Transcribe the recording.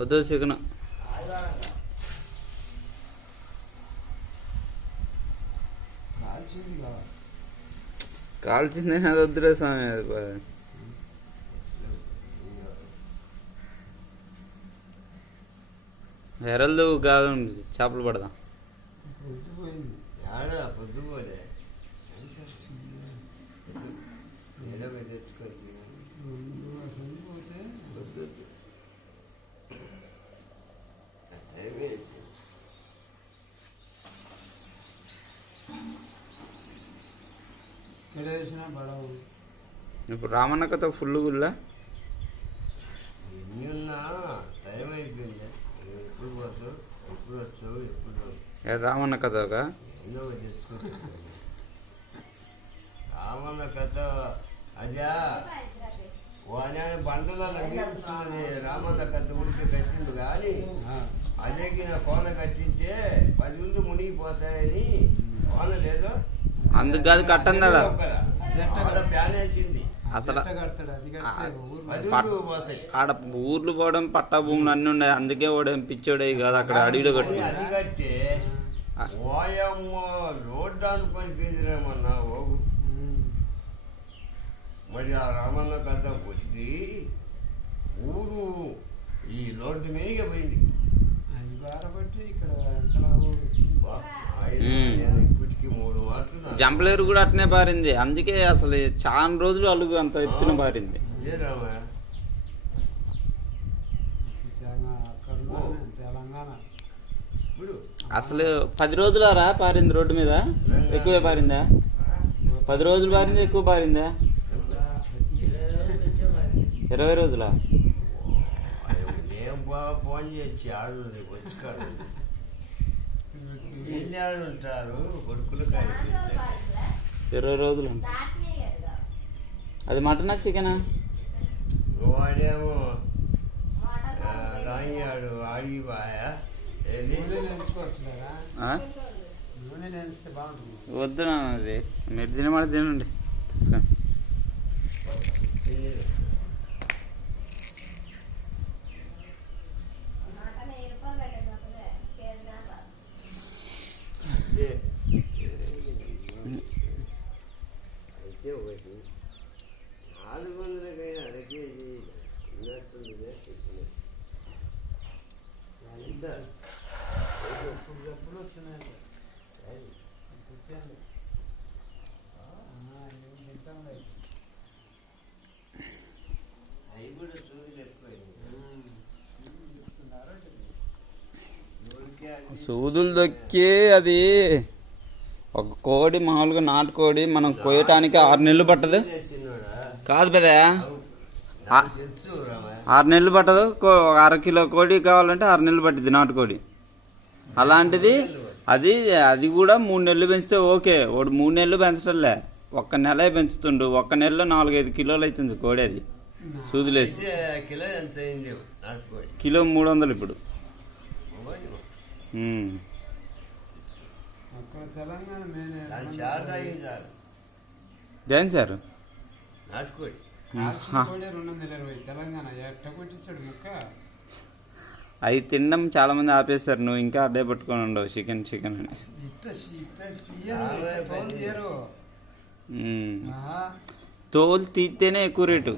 వద్దు చికెన్ కాల్చిందే అది వద్దులే స్వామి. అది ఎరలు గాలం చేపలు పడదాం. పొద్దుపోలే ఏదో తెచ్చుకొని ఇప్పుడు రామన్న కథ ఫుల్ గుళ్ళ ఎన్ని ఉన్నా టైం అయిపోయింది. ఎప్పుడు పోతావు ఎప్పుడు వచ్చావు ఎప్పుడు రామన్న కథ ఎన్నో తెచ్చుకుంటా. రామన్న కథ అదే వాడి బండలలో కూర్చున్నది. రామన్న కథ గురించి కట్టిండు కానీ అదేకి నా కోన కట్టింటే 10 రోజులు మునిగిపోతాయని కోన లేదు. అందుకు కాదు కట్టందాడ ప్యాన్ వేసింది. అసలు ఆడ ఊర్లు పోవడం పట్టా భూములు అన్నీ ఉన్నాయి. అందుకే వాడు పిచ్చోడే కాదు అక్కడ అడవిలో కట్టి అది కట్టే ఓయమ్మ రోడ్డు అనుకొని పీదిరేమన్నా ఓగు. మరి ఆ రామన్న కథ వచ్చి ఊరు ఈ రోడ్డు మీదకే పోయింది. ఇప్పటికి 3 మాటలు జంపలేరు కూడా అట్నే పారింది. అందుకే అసలు చాలా రోజులు అలుగు అంత ఎత్తున పారింది. అసలు 10 రోజులారా పారింది రోడ్డు మీద. ఎక్కువే పారిందా? 10 రోజులు పారిందా ఎక్కువ పారిందా? 20 రోజులా? ఫోన్ చేసి ఆడు వచ్చి ఎన్ని ఆడు ఉంటారు కొడుకులు. 20 రోజులు. అది మటనా చికెనా? వాడేమో రాంగాడు ఆడిపోయా. వద్దు అది మీరు తినమాట తినండి. అయితే ఒకటి 400కైనా అరకేజీ ఉన్నట్టుంది. ఎప్పుడు వచ్చినాయి అవి కూడా సూదులు ఎక్కువైంది. సూదులు దొక్కి అది ఒక కోడి మామూలుగా నాటుకోడి మనం కోయటానికి 6 నెలలు పట్టదు. కాదు పెదా 6 నెలలు పట్టదు. 1/2 కిలో కోడి కావాలంటే 6 నెలలు పట్టింది నాటుకోడి. అలాంటిది అది కూడా 3 నెలలు పెంచితే ఓకే. వాడు 3 నెలలు పెంచడంలే, 1 నెలే పెంచుతుండు. 1 నెలలో 4-5 కిలోలు అవుతుంది కోడి. అది సూదులేసి కిలో 300 ఇప్పుడు. దేని సార్ అవి తినడం చాలా మంది ఆపేశారు. నువ్వు ఇంకా అడ్డే పట్టుకొని ఉండవు చికెన్ అని. తోలు తీస్తేనే ఎక్కువ రేటు.